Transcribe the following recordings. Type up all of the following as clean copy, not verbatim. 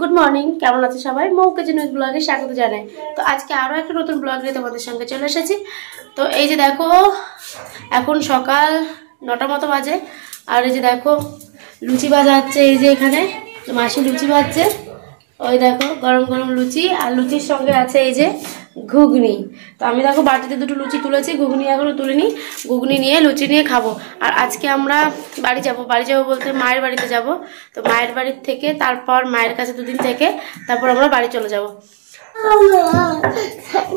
Good morning, কেমন আছে সবাই? মৌ কিচেন উইথ ব্লগে স্বাগত জানাই। তো আজকে আরও একটা নতুন ব্লগ নিয়ে তোমাদের সঙ্গে চলে এসেছি। তো এই যে দেখো, এখন সকাল 9টা মতো বাজে। আর এই যে দেখো লুচি ভাজা হচ্ছে, এই যে এখানে মাসি লুচি ভাজছে। ওই দেখো গরম গরম লুচি, আর লুচির সঙ্গে আছে এই যে ঘুগনি। তো আমি দেখো বাটিতে দুটো লুচি তুলেছি, ঘুগনি এখনো তুলিনি। ঘুগনি নিয়ে লুচি নিয়ে খাবো। আর আজকে আমরা বাড়ি যাব বলতে মায়ের বাড়িতে যাব। তো মায়ের বাড়ির থেকে তারপর মায়ের কাছে দুদিন থেকে তারপর আমরা বাড়ি চলে যাব।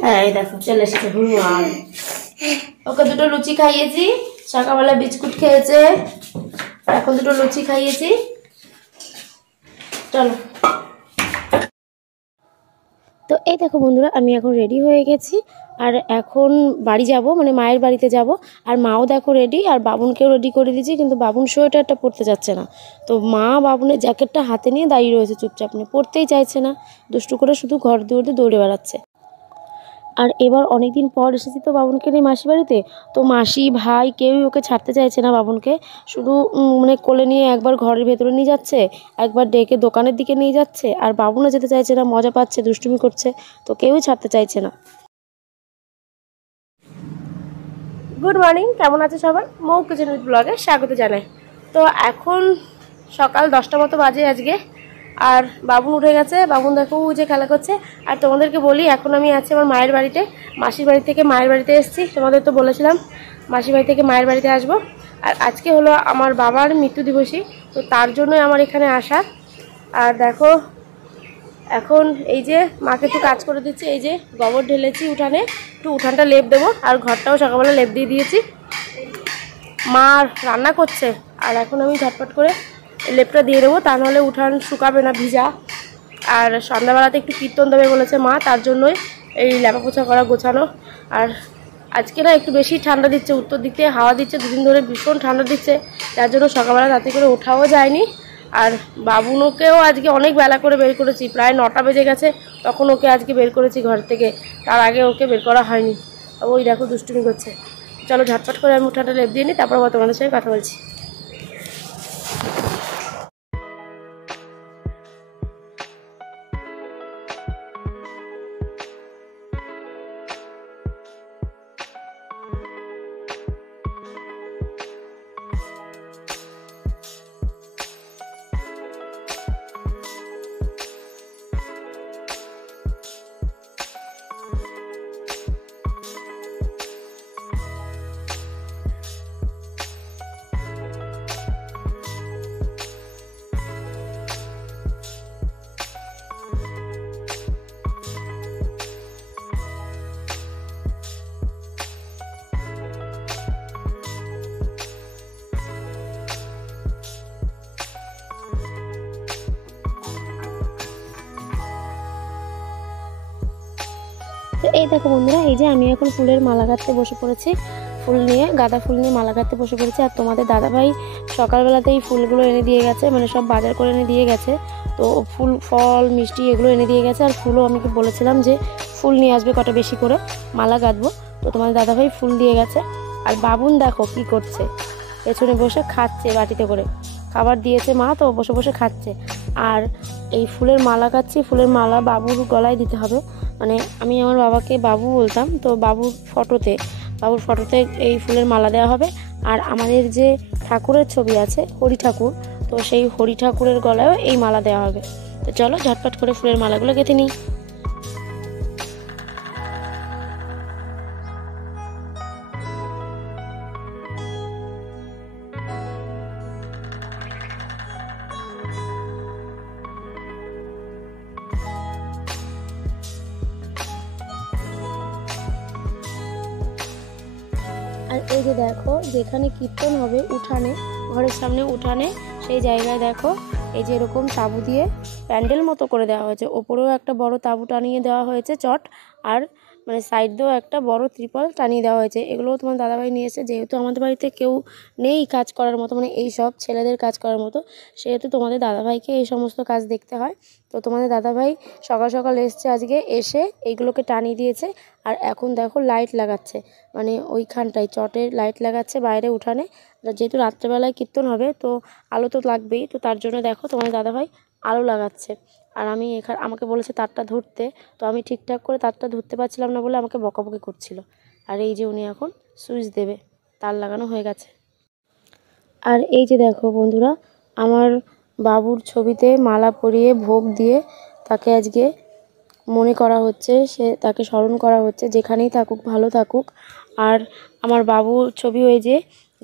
হ্যাঁ এই দেখো চলে এসেছে হুমান। ওকে দুটো লুচি খাইয়েছি, সকালবেলা বিস্কুট খেয়েছে, এখন দুটো লুচি খাইয়েছি। চলো। তো এই দেখো বন্ধুরা, আমি এখন রেডি হয়ে গেছি আর এখন বাড়ি যাব, মানে মায়ের বাড়িতে যাব। আর মাও দেখো রেডি, আর বাবুনকেও রেডি করে দিয়েছি, কিন্তু বাবুন সোয়েটারটা পরতে যাচ্ছে না। তো মা বাবুনের জ্যাকেটটা হাতে নিয়ে দাঁড়িয়ে রয়েছে চুপচাপ, নিয়ে পরতেই চাইছে না, দুষ্টু করে শুধু ঘর দৌড়ে দৌড়ে বেড়াচ্ছে। আর এবার অনেকদিন পর এসেছি তো বাবুনকে নিয়ে মাসি বাড়িতে। তো মাসি ভাই কেউই ওকে ছাড়তে চাইছে না বাবুনকে, শুধু মানে কোলে নিয়ে একবার ঘরের ভেতরে নিয়ে যাচ্ছে, একবার ডেকে দোকানের দিকে নিয়ে যাচ্ছে। আর বাবুনও যেতে চাইছে না, মজা পাচ্ছে, দুষ্টুমি করছে, তো কেউই ছাড়তে চাইছে না। গুড মর্নিং, কেমন আছে সবাই? মৌ কিচেন উইথ ব্লগে স্বাগত জানাই। তো এখন সকাল 10টা মতো বাজে আজকে। আর বাবুন উঠে গেছে, বাবুন দেখো যে খেলা করছে। আর তোমাদেরকে বলি, এখন আমি আছি আমার মায়ের বাড়িতে। মাসির বাড়ি থেকে মায়ের বাড়িতে এসেছি, তোমাদের তো বলেছিলাম মাসির বাড়ি থেকে মায়ের বাড়িতে আসবো। আর আজকে হলো আমার বাবার মৃত্যু দিবসী, তো তার জন্যই আমার এখানে আসা। আর দেখো এখন এই যে মাকে একটু কাজ করে দিচ্ছি, এই যে গোবর ঢেলেছি উঠানে, একটু উঠানটা লেপ দেবো। আর ঘরটাও সকালবেলা লেপ দিয়ে দিয়েছি। মা রান্না করছে, আর এখন আমি ঝটপট করে লেপটা দিয়ে দেবো, তা নাহলে উঠান শুকাবে না, ভিজা। আর সন্ধ্যাবেলাতে একটু কীর্তন দেবে বলেছে মা, তার জন্যই এই লেপা পোছা করা, গোছানো। আর আজকে না একটু বেশি ঠান্ডা দিচ্ছে, উত্তর দিক থেকে হাওয়া দিচ্ছে, দুদিন ধরে ভীষণ ঠান্ডা দিচ্ছে, যার জন্য সকালবেলা তাড়াতাড়ি করে ওঠাও যায়নি। আর বাবুনোকেও আজকে অনেক বেলা করে বের করেছি, প্রায় 9টা বেজে গেছে, তখন ওকে আজকে বের করেছি ঘর থেকে, তার আগে ওকে বের করা হয়নি। ওই দেখো দুষ্টুমি করছে। চলো ঝটপট করে আমি উঠানটা লেপ দিয়ে নিই, তারপর আবার তোমাদের সঙ্গে কথা বলছি। তো এই দেখো বন্ধুরা, এই যে আমি এখন ফুলের মালা গাঁথতে বসে পড়েছি, ফুল নিয়ে, গাঁদা ফুল নিয়ে মালা গাঁথতে বসে পড়েছি। আর তোমাদের দাদাভাই সকালবেলাতেই ফুলগুলো এনে দিয়ে গেছে, মানে সব বাজার করে এনে দিয়ে গেছে। তো ফুল, ফল, মিষ্টি এগুলো এনে দিয়ে গেছে। আর ফুলও আমি বলেছিলাম যে ফুল নিয়ে আসবে কটা বেশি করে, মালা গাঁথবো। তো তোমাদের দাদাভাই ফুল দিয়ে গেছে। আর বাবুন দেখো কি করছে, পেছনে বসে খাচ্ছে, বাটিতে করে খাবার দিয়েছে মা, তো বসে বসে খাচ্ছে। আর এই ফুলের মালা গাঁথছি, ফুলের মালা বাবুর গলায় দিতে হবে। মানে আমি আমার বাবাকে বাবু বলতাম, তো বাবুর ফটোতে এই ফুলের মালা দেওয়া হবে। আর আমাদের যে ঠাকুরের ছবি আছে, হরি ঠাকুর, তো সেই হরি ঠাকুরের গলায়ও এই মালা দেওয়া হবে। তো চলো ঝটপট করে ফুলের মালাগুলো গেঁথে নিই। আর এই যে দেখো, যেখানে কীর্তন হবে উঠানে, ঘরের সামনে উঠানে, সেই জায়গায় দেখো এই যে এরকম তাঁবু দিয়ে প্যান্ডেল মতো করে দেওয়া হয়েছে। ওপরেও একটা বড় তাঁবু টানিয়ে দেওয়া হয়েছে, চট। আর মানে সাইড দিয়েও একটা বড় ত্রিপল টানিয়ে দেওয়া হয়েছে। এগুলোও তোমার দাদাভাই নিয়ে এসেছে, যেহেতু আমাদের বাড়িতে কেউ নেই কাজ করার মতো, মানে এই সব ছেলেদের কাজ করার মতো, সেহেতু তোমাদের দাদাভাইকে এই সমস্ত কাজ দেখতে হয়। তো তোমাদের দাদাভাই সকাল সকাল এসছে আজকে, এসে এইগুলোকে টানিয়ে দিয়েছে। আর এখন দেখো লাইট লাগাচ্ছে, মানে ওইখানটায় চটের লাইট লাগাচ্ছে বাইরে উঠানে। যেহেতু রাত্রেবেলায় কীর্তন হবে, তো আলো তো লাগবেই, তো তার জন্য দেখো তোমার দাদাভাই আলো লাগাচ্ছে। আর আমি এখানে আমাকে বলেছে তারটা ধরতে, তো আমি ঠিকঠাক করে তারটা ধরতে পারছিলাম না বলে আমাকে বকাবকি করছিল। আর এই যে উনি এখন সুইচ দেবে, তার লাগানো হয়ে গেছে। আর এই যে দেখো বন্ধুরা, আমার বাবুর ছবিতে মালা পরিয়ে ভোগ দিয়ে তাকে আজকে মনে করা হচ্ছে, তাকে স্মরণ করা হচ্ছে, যেখানেই থাকুক ভালো থাকুক। আর আমার বাবুর ছবি ওই যে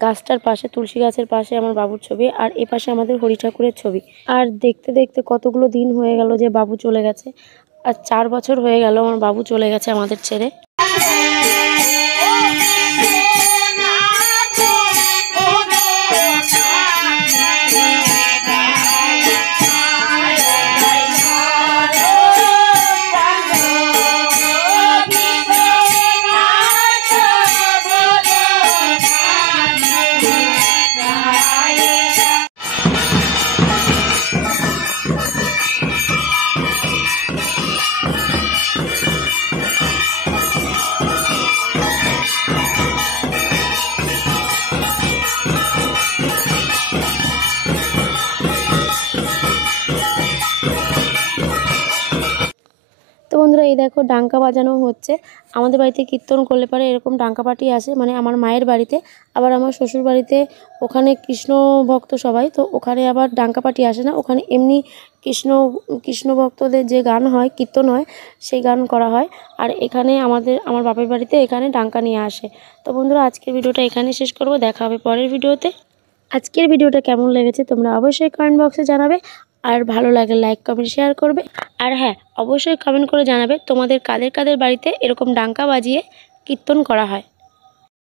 গাছটার পাশে, তুলসী গাছের পাশে আমার বাবুর ছবি, আর এ পাশে আমাদের হরি ঠাকুরের ছবি। আর দেখতে দেখতে কতগুলো দিন হয়ে গেল যে বাবু চলে গেছে, আর 4 বছর হয়ে গেল আমার বাবু চলে গেছে আমাদের ছেড়ে। তো বন্ধুরা এই দেখো ডাঙ্কা বাজানো হচ্ছে। আমাদের বাড়িতে কীর্তন করলে পরে এরকম ডাঙ্কা পার্টি আসে, মানে আমার মায়ের বাড়িতে, আবার আমার শ্বশুর বাড়িতে ওখানে কৃষ্ণ ভক্ত সবাই, তো ওখানে আবার ডাঙ্কা পার্টি আসে না, ওখানে এমনি কৃষ্ণ ভক্তদের যে গান হয়, কীর্তন হয়, সেই গান করা হয়। আর এখানে আমার বাপের বাড়িতে এখানে ডাঙ্কা নিয়ে আসে। তো বন্ধুরা আজকের ভিডিওটা এখানে শেষ করব, দেখা হবে পরের ভিডিওতে। আজকের ভিডিওটা কেমন লেগেছে তোমরা অবশ্যই কমেন্ট বক্সে জানাবে, আর ভালো লাগলে লাইক কমেন্ট শেয়ার করবে। আর হ্যাঁ, অবশ্যই কমেন্ট করে জানাবে তোমাদের কাদের কাদের বাড়িতে এরকম ডাঙ্কা বাজিয়ে কীর্তন করা হয়।